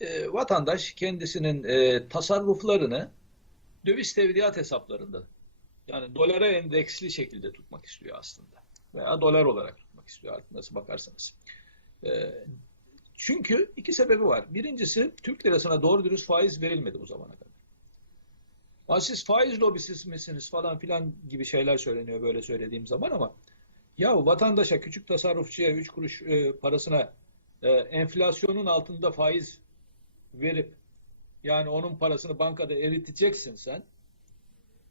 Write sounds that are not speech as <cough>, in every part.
e, vatandaş kendisinin e, tasarruflarını döviz tevdiat hesaplarında yani dolara endeksli şekilde tutmak istiyor aslında. Veya dolar olarak tutmak istiyor artık nasıl bakarsanız. E, çünkü iki sebebi var. Birincisi Türk lirasına doğru dürüst faiz verilmedi bu zamana kadar. Ama siz faiz lobisi misiniz falan filan gibi şeyler söyleniyor böyle söylediğim zaman ama ya vatandaşa, küçük tasarrufçuya 3 kuruş e, parasına e, enflasyonun altında faiz verip yani onun parasını bankada eriteceksin sen.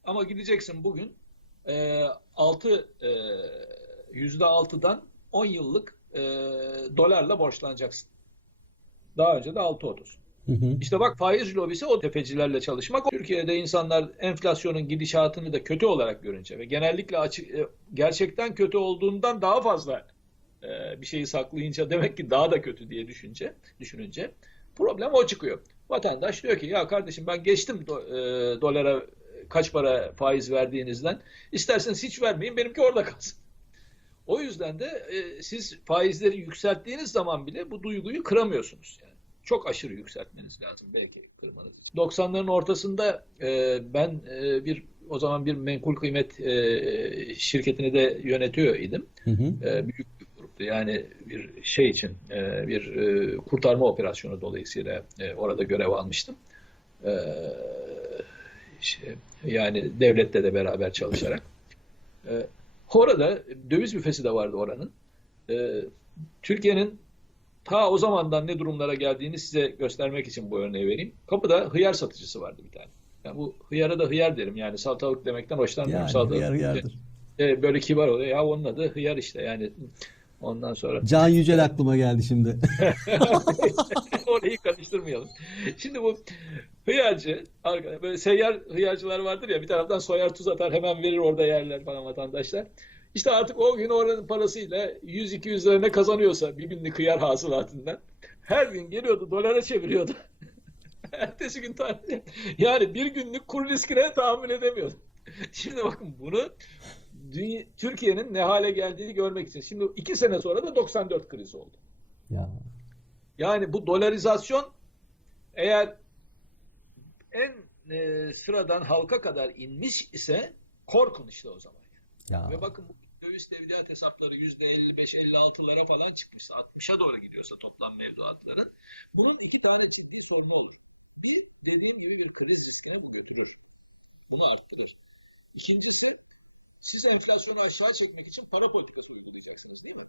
Ama gideceksin bugün e, 6 e, yüzde altıdan 10 yıllık e, dolarla borçlanacaksın. Daha önce de 6.30. Hı hı. İşte bak faiz lobisi o tefecilerle çalışmak. Türkiye'de insanlar enflasyonun gidişatını da kötü olarak görünce ve genellikle açık, e, gerçekten kötü olduğundan daha fazla e, bir şeyi saklayınca demek ki daha da kötü diye düşünce düşününce problem o çıkıyor. Vatandaş diyor ki ya kardeşim ben geçtim do, e, dolara kaç para faiz verdiğinizden. İsterseniz hiç vermeyin benimki orada kalsın. O yüzden de e, siz faizleri yükselttiğiniz zaman bile bu duyguyu kıramıyorsunuz yani. Çok aşırı yükseltmeniz lazım belki kırmanız için. 90'ların ortasında e, ben e, bir o zaman bir menkul kıymet e, şirketini de yönetiyor idim. Hı hı. E, büyük. Yani bir şey için e, bir e, kurtarma operasyonu dolayısıyla e, orada görev almıştım. E, şey, yani devlette de beraber çalışarak. E, orada döviz büfesi de vardı oranın. E, Türkiye'nin ta o zamandan ne durumlara geldiğini size göstermek için bu örneği vereyim. Kapıda hıyar satıcısı vardı bir tane. Yani bu hıyara da hıyar derim. Yani salatalık demekten hoşlanmıyorum. Yani salatalık hıyar hıyardır. e, böyle kibar oluyor. Ya onun adı hıyar işte yani. Ondan sonra Can Yücel aklıma geldi şimdi. <laughs> orayı karıştırmayalım. Şimdi bu hıyarcı, arkadaş, böyle seyyar hıyarcılar vardır ya bir taraftan soyar tuz atar hemen verir orada yerler falan vatandaşlar. İşte artık o gün oranın parasıyla 100-200 lira ne kazanıyorsa bir günlük hıyar hasılatından her gün geliyordu dolara çeviriyordu. <laughs> Ertesi gün tarih. Yani bir günlük kur riskine tahammül edemiyordu. Şimdi bakın bunu Türkiye'nin ne hale geldiğini görmek için. Şimdi iki sene sonra da 94 krizi oldu. Ya. Yani bu dolarizasyon eğer en e, sıradan halka kadar inmiş ise korkun işte o zaman. Ya. Ve bakın bu döviz tevdiat hesapları %55-56'lara falan çıkmışsa 60'a doğru gidiyorsa toplam mevduatların bunun iki tane ciddi sorunu olur. Bir dediğim gibi bir kriz riskine bu götürür. Bunu arttırır. İkincisi siz enflasyonu aşağı çekmek için para politikası uygulayacaksınız değil mi?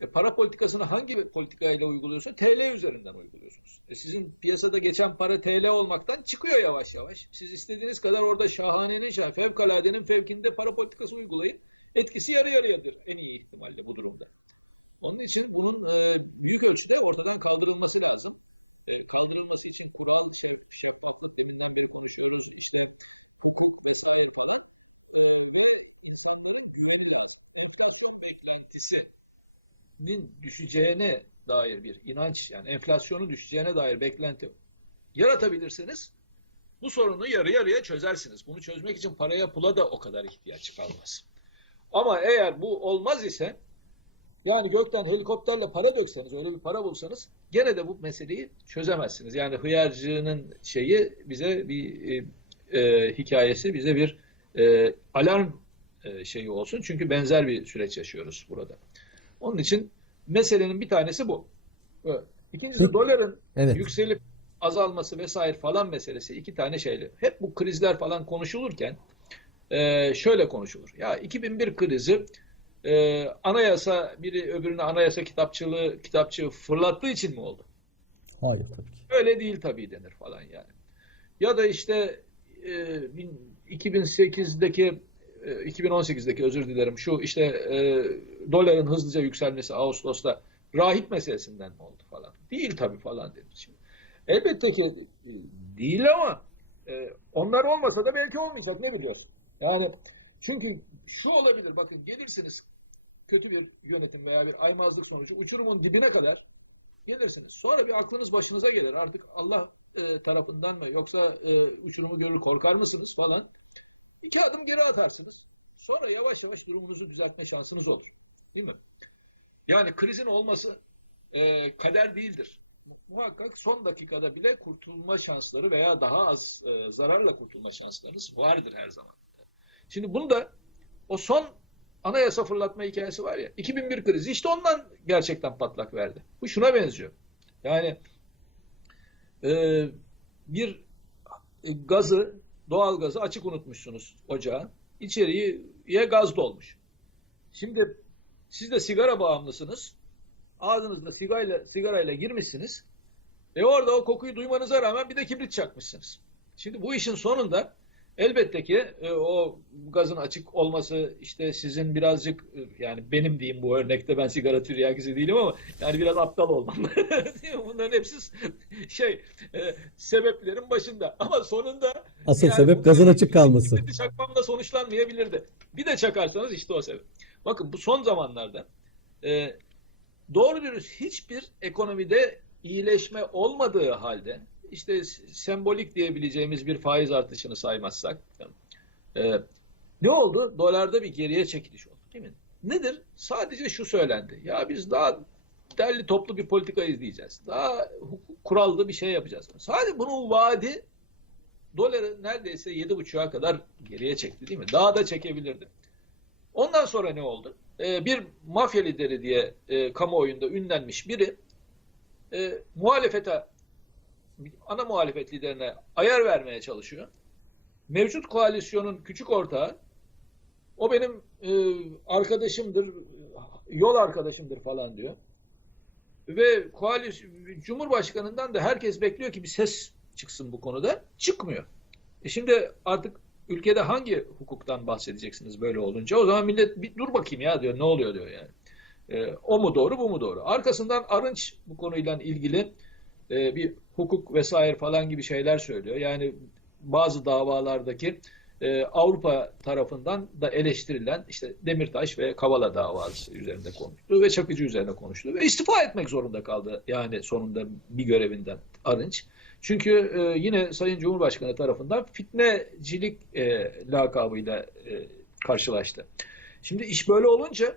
E, para politikasını hangi politikayla uyguluyorsa TL üzerinden uyguluyorsunuz. E, sizin piyasada geçen para TL olmaktan çıkıyor yavaş yavaş. Siz istediğiniz kadar orada şahanelik var. Fevkaladenin içerisinde para politikası uyguluyor. İşe yarıyor. diyor. Beklentisinin düşeceğine dair bir inanç yani enflasyonun düşeceğine dair beklenti yaratabilirsiniz. Bu sorunu yarı yarıya çözersiniz. Bunu çözmek için paraya pula da o kadar ihtiyaç kalmaz. Ama eğer bu olmaz ise yani gökten helikopterle para dökseniz, öyle bir para bulsanız gene de bu meseleyi çözemezsiniz. Yani hıyarcının şeyi bize bir e, e, hikayesi, bize bir e, alarm şeyi olsun. Çünkü benzer bir süreç yaşıyoruz burada. Onun için meselenin bir tanesi bu. İkincisi doların Evet. yükselip azalması vesaire falan meselesi iki tane şeyle. Hep bu krizler falan konuşulurken e, şöyle konuşulur. Ya 2001 krizi e, anayasa biri öbürüne anayasa kitapçılığı kitapçığı fırlattığı için mi oldu? Hayır tabii ki. Öyle değil tabii denir falan yani. Ya da işte e, bin- 2008'deki e, 2018'deki özür dilerim şu işte e, doların hızlıca yükselmesi Ağustos'ta rahip meselesinden mi oldu falan. Değil tabii falan denir şimdi. Elbette ki e, değil ama e, onlar olmasa da belki olmayacak ne biliyorsun. Yani çünkü şu olabilir bakın gelirsiniz kötü bir yönetim veya bir aymazlık sonucu uçurumun dibine kadar gelirsiniz. Sonra bir aklınız başınıza gelir. Artık Allah e, tarafından mı yoksa e, uçurumu görür korkar mısınız falan. İki adım geri atarsınız. Sonra yavaş yavaş durumunuzu düzeltme şansınız olur. Değil mi? Yani krizin olması e, kader değildir. muhakkak son dakikada bile kurtulma şansları veya daha az e, zararla kurtulma şanslarınız vardır her zaman. Şimdi bunda o son anayasa fırlatma hikayesi var ya 2001 krizi işte ondan gerçekten patlak verdi. Bu şuna benziyor. Yani e, bir gazı doğal gazı açık unutmuşsunuz ocağa. İçeriye gaz dolmuş. Şimdi siz de sigara bağımlısınız. Ağzınızda sigarayla, sigarayla girmişsiniz. E orada o kokuyu duymanıza rağmen bir de kibrit çakmışsınız. Şimdi bu işin sonunda elbette ki e, o gazın açık olması işte sizin birazcık e, yani benim diyeyim bu örnekte ben sigara tiryakisi değilim ama yani biraz aptal olmam. <laughs> Bunların hepsi şey e, sebeplerin başında. Ama sonunda Asıl yani sebep gazın açık kalması. kibriti çakmamla sonuçlanmayabilirdi. Bir de çakarsanız işte o sebep. Bakın bu son zamanlarda e, doğru dürüst hiçbir ekonomide iyileşme olmadığı halde işte sembolik diyebileceğimiz bir faiz artışını saymazsak e, ne oldu? Dolarda bir geriye çekiliş oldu değil mi? Nedir? Sadece şu söylendi. Ya biz daha derli toplu bir politika izleyeceğiz. Daha kurallı bir şey yapacağız. Sadece bunun vaadi doları neredeyse 7,5'a kadar geriye çekti değil mi? Daha da çekebilirdi. Ondan sonra ne oldu? Ee, bir mafya lideri diye e, kamuoyunda ünlenmiş biri e, muhalefete ana muhalefet liderine ayar vermeye çalışıyor. Mevcut koalisyonun küçük ortağı o benim e, arkadaşımdır, yol arkadaşımdır falan diyor. Ve koalisyon, Cumhurbaşkanından da herkes bekliyor ki bir ses çıksın bu konuda. Çıkmıyor. E şimdi artık ülkede hangi hukuktan bahsedeceksiniz böyle olunca? O zaman millet bir dur bakayım ya diyor. Ne oluyor diyor yani. E, o mu doğru bu mu doğru? Arkasından Arınç bu konuyla ilgili e, bir hukuk vesaire falan gibi şeyler söylüyor. Yani bazı davalardaki e, Avrupa tarafından da eleştirilen işte Demirtaş ve Kavala davası üzerinde konuştu ve Çakıcı üzerine konuştu ve istifa etmek zorunda kaldı yani sonunda bir görevinden Arınç. Çünkü e, yine Sayın Cumhurbaşkanı tarafından fitnecilik e, lakabıyla karşılaştı. Şimdi iş böyle olunca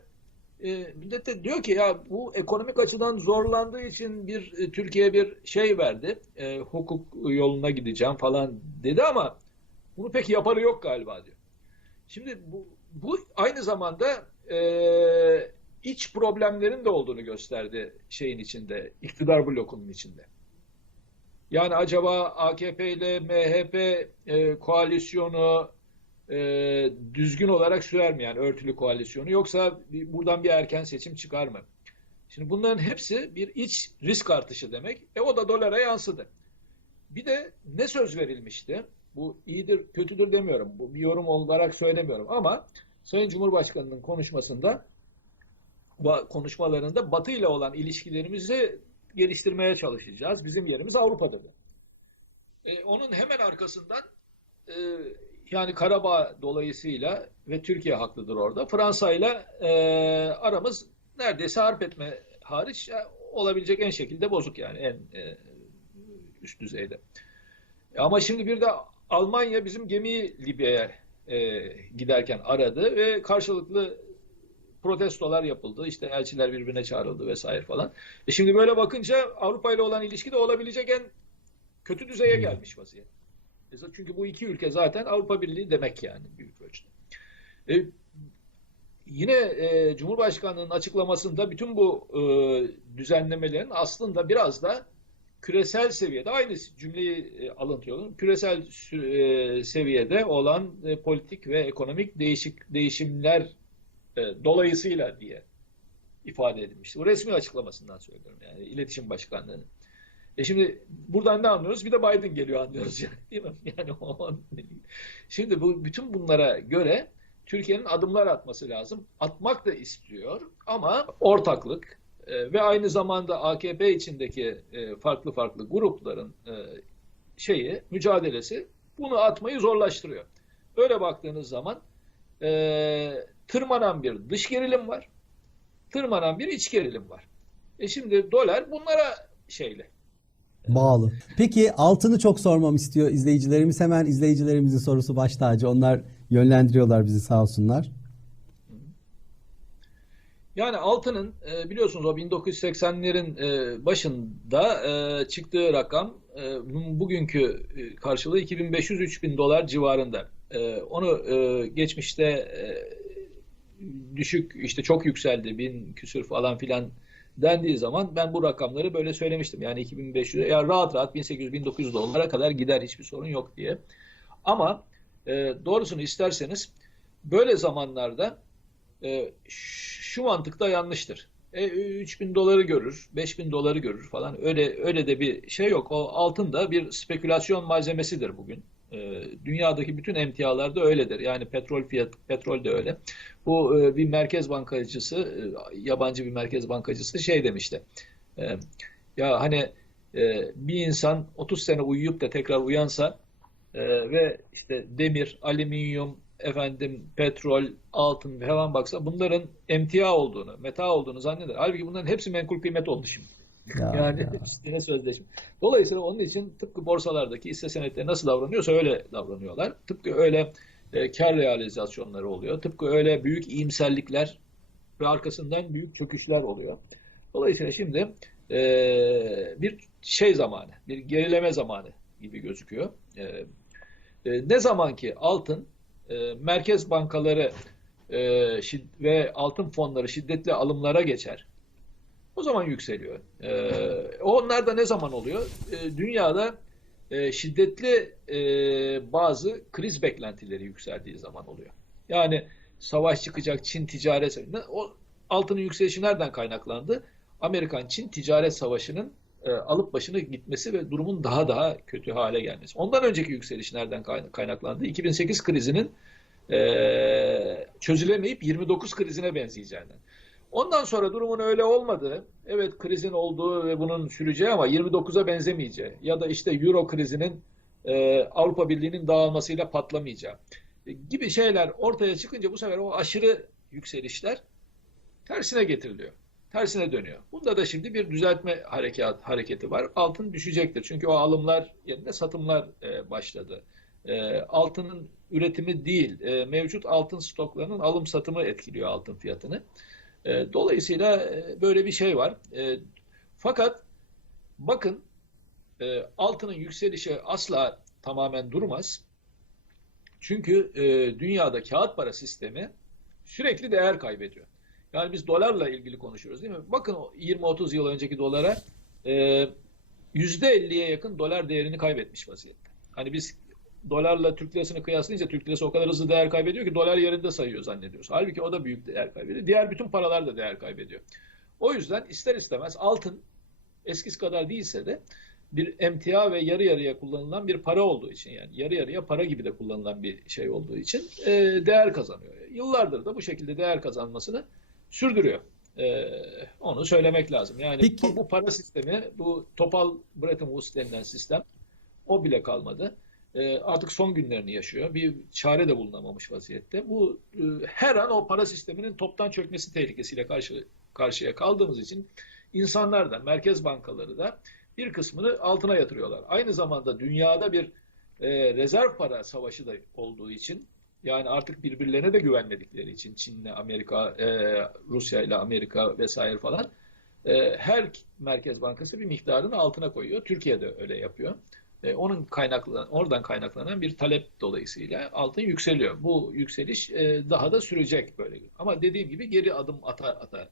e, millet de diyor ki ya bu ekonomik açıdan zorlandığı için bir e, Türkiye bir şey verdi. E, hukuk yoluna gideceğim falan dedi ama bunu pek yaparı yok galiba diyor. Şimdi bu, bu aynı zamanda e, iç problemlerin de olduğunu gösterdi şeyin içinde, iktidar blokunun içinde. Yani acaba AKP ile MHP e, koalisyonu e, düzgün olarak sürer mi yani örtülü koalisyonu yoksa bir, buradan bir erken seçim çıkar mı? Şimdi bunların hepsi bir iç risk artışı demek. E o da dolara yansıdı. Bir de ne söz verilmişti? Bu iyidir, kötüdür demiyorum. Bu bir yorum olarak söylemiyorum ama Sayın Cumhurbaşkanı'nın konuşmasında konuşmalarında Batı ile olan ilişkilerimizi geliştirmeye çalışacağız. Bizim yerimiz Avrupa'dır. E, onun hemen arkasından e, yani Karabağ dolayısıyla ve Türkiye haklıdır orada. Fransa ile e, aramız neredeyse harp etme hariç e, olabilecek en şekilde bozuk yani en e, üst düzeyde. E, ama şimdi bir de Almanya bizim gemiyi Libya'ya e, giderken aradı ve karşılıklı protestolar yapıldı. İşte elçiler birbirine çağrıldı vesaire falan. E şimdi böyle bakınca Avrupa ile olan ilişki de olabilecek en kötü düzeye gelmiş vaziyet. Çünkü bu iki ülke zaten Avrupa Birliği demek yani büyük ölçüde. E, yine e, Cumhurbaşkanlığının açıklamasında bütün bu e, düzenlemelerin aslında biraz da küresel seviyede aynı cümleyi e, alıntıyorum. Küresel e, seviyede olan e, politik ve ekonomik değişik değişimler e, dolayısıyla diye ifade edilmişti. Bu resmi açıklamasından söylüyorum yani iletişim başkanlığının. E şimdi buradan ne anlıyoruz? Bir de Biden geliyor anlıyoruz yani. Değil mi? <laughs> Yani o, şimdi bu bütün bunlara göre Türkiye'nin adımlar atması lazım. Atmak da istiyor ama ortaklık e, ve aynı zamanda AKP içindeki e, farklı farklı grupların e, şeyi mücadelesi bunu atmayı zorlaştırıyor. Öyle baktığınız zaman e, tırmanan bir dış gerilim var. Tırmanan bir iç gerilim var. E şimdi dolar bunlara şeyle Bağlı. Peki altını çok sormam istiyor izleyicilerimiz. Hemen izleyicilerimizin sorusu baş tacı. Onlar yönlendiriyorlar bizi sağ olsunlar. Yani altının e, biliyorsunuz o 1980'lerin e, başında e, çıktığı rakam bugünkü karşılığı 2500-3000 dolar civarında. Onu geçmişte düşük işte çok yükseldi bin küsür falan filan dendiği zaman ben bu rakamları böyle söylemiştim. Yani 2500 ya rahat rahat 1800-1900 dolara kadar gider hiçbir sorun yok diye. Ama e, doğrusunu isterseniz böyle zamanlarda e, şu mantıkta yanlıştır. E, 3000 doları görür, 5000 doları görür falan. Öyle öyle de bir şey yok. O altın da bir spekülasyon malzemesidir bugün. E, dünyadaki bütün emtialar da öyledir. Yani petrol fiyat petrol de öyle. Bu e, bir merkez bankacısı, e, yabancı bir merkez bankacısı şey demişti. E, ya hani bir insan 30 sene uyuyup da tekrar uyansa ve işte demir, alüminyum, efendim petrol, altın falan baksa bunların emtia olduğunu, meta olduğunu zanneder. Halbuki bunların hepsi menkul kıymet oldu şimdi. Ya, yani ya. <laughs> üstüne sözleşme. Dolayısıyla onun için tıpkı borsalardaki hisse senetleri nasıl davranıyorsa öyle davranıyorlar. Tıpkı öyle e, kar realizasyonları oluyor. Tıpkı öyle büyük iyimserlikler ve arkasından büyük çöküşler oluyor. Dolayısıyla şimdi e, bir şey zamanı, bir gerileme zamanı gibi gözüküyor. E, e, ne zaman ki altın e, merkez bankaları e, ve altın fonları şiddetli alımlara geçer. O zaman yükseliyor. E, onlar da ne zaman oluyor? E, dünyada e, şiddetli e, bazı kriz beklentileri yükseldiği zaman oluyor. Yani savaş çıkacak, Çin ticaret o altının yükselişi nereden kaynaklandı? Amerikan-Çin ticaret savaşının e, alıp başını gitmesi ve durumun daha daha kötü hale gelmesi. Ondan önceki yükseliş nereden kayna- kaynaklandı? 2008 krizinin e, çözülemeyip 29 krizine benzeyeceğinden. Ondan sonra durumun öyle olmadığı, evet krizin olduğu ve bunun süreceği ama 29'a benzemeyeceği ya da işte Euro krizinin e, Avrupa Birliği'nin dağılmasıyla patlamayacağı e, gibi şeyler ortaya çıkınca bu sefer o aşırı yükselişler tersine getiriliyor. Tersine dönüyor. Bunda da şimdi bir düzeltme harekat, hareketi var. Altın düşecektir. Çünkü o alımlar yerine satımlar e, başladı. E, altının üretimi değil, e, mevcut altın stoklarının alım satımı etkiliyor altın fiyatını. E, dolayısıyla e, böyle bir şey var. E, fakat bakın e, altının yükselişi asla tamamen durmaz. Çünkü e, dünyada kağıt para sistemi sürekli değer kaybediyor. Yani biz dolarla ilgili konuşuyoruz değil mi? Bakın 20-30 yıl önceki dolara e, %50'ye yakın dolar değerini kaybetmiş vaziyette. Hani biz dolarla Türk lirasını kıyaslayınca Türk lirası o kadar hızlı değer kaybediyor ki dolar yerinde sayıyor zannediyoruz. Halbuki o da büyük değer kaybediyor. Diğer bütün paralar da değer kaybediyor. O yüzden ister istemez altın eskisi kadar değilse de bir emtia ve yarı yarıya kullanılan bir para olduğu için yani yarı yarıya para gibi de kullanılan bir şey olduğu için e, değer kazanıyor. Yıllardır da bu şekilde değer kazanmasını sürdürüyor. E, onu söylemek lazım. Yani Peki- bu para sistemi, bu topal Bretton Woods denilen sistem o bile kalmadı. E, artık son günlerini yaşıyor. Bir çare de bulunamamış vaziyette. Bu e, her an o para sisteminin toptan çökmesi tehlikesiyle karşı karşıya kaldığımız için insanlar da, merkez bankaları da bir kısmını altına yatırıyorlar. Aynı zamanda dünyada bir e, rezerv para savaşı da olduğu için yani artık birbirlerine de güvenmedikleri için Çin'le Amerika, e, Rusya ile Amerika vesaire falan e, her merkez bankası bir miktarını altına koyuyor. Türkiye de öyle yapıyor. E, onun kaynaklanan, oradan kaynaklanan bir talep dolayısıyla altın yükseliyor. Bu yükseliş e, daha da sürecek böyle. Ama dediğim gibi geri adım atar atar.